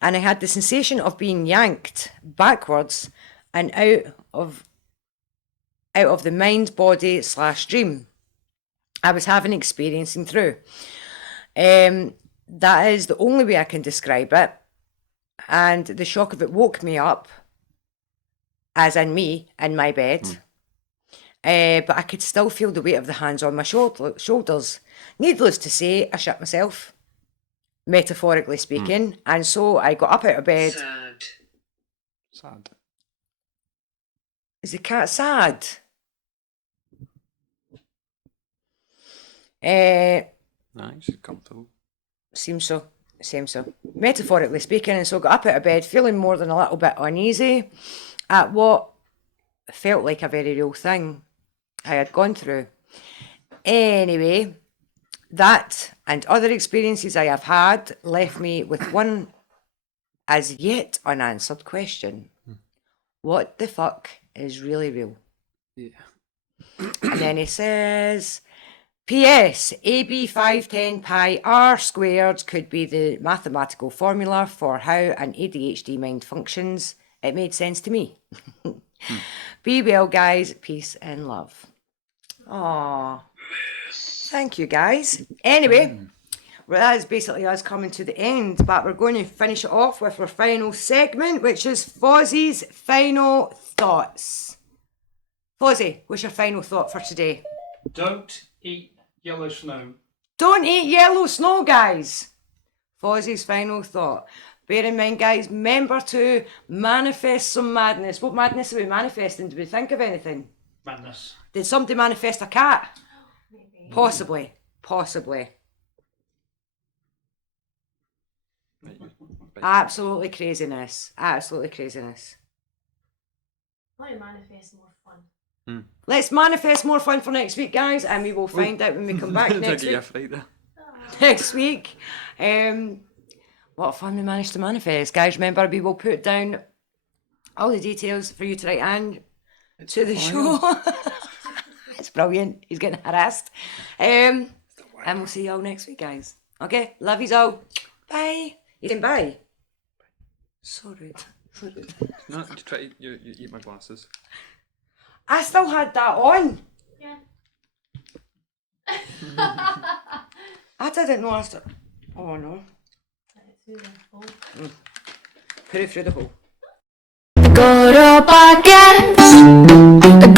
I had the sensation of being yanked backwards and out of the mind body / dream I was having experiencing through. That is the only way I can describe it, and the shock of it woke me up, as in me in my bed. But I could still feel the weight of the hands on my shoulders. Needless to say, I shit myself, metaphorically speaking, and so I got up out of bed. Sad. Is the cat sad? Nah, she's comfortable. Seems so. Metaphorically speaking, and so got up out of bed feeling more than a little bit uneasy at what felt like a very real thing I had gone through. Anyway, that and other experiences I have had left me with one as yet unanswered question. What the fuck is really real? Yeah. And then he says, P.S. AB510 pi r squared could be the mathematical formula for how an ADHD mind functions. It made sense to me. Be well, guys. Peace and love. Aww. Thank you, guys. Anyway, well, that is basically us coming to the end, but we're going to finish it off with our final segment, which is Fozzie's final thoughts. Fozzie, what's your final thought for today? Don't eat yellow snow. Don't eat yellow snow, guys. Fozzie's final thought. Bear in mind, guys, remember to manifest some madness. What madness are we manifesting? Do we think of anything? Madness. Did somebody manifest a cat? Maybe. Possibly. Absolutely craziness. I want to manifest more fun. Let's manifest more fun for next week, guys, and we will find out when we come back next Take it week. right there. Next week. What fun we managed to manifest. Guys, remember, we will put down all the details for you to write and to the show. It's brilliant. He's getting harassed. And we'll see you all next week, guys. Okay, love yous all. Bye. You saying bye? So rude. No, you try. You eat my glasses. I still had that on. Yeah. I didn't know I started. Oh no. Through the hole. Put it through the hole. Goro podcast.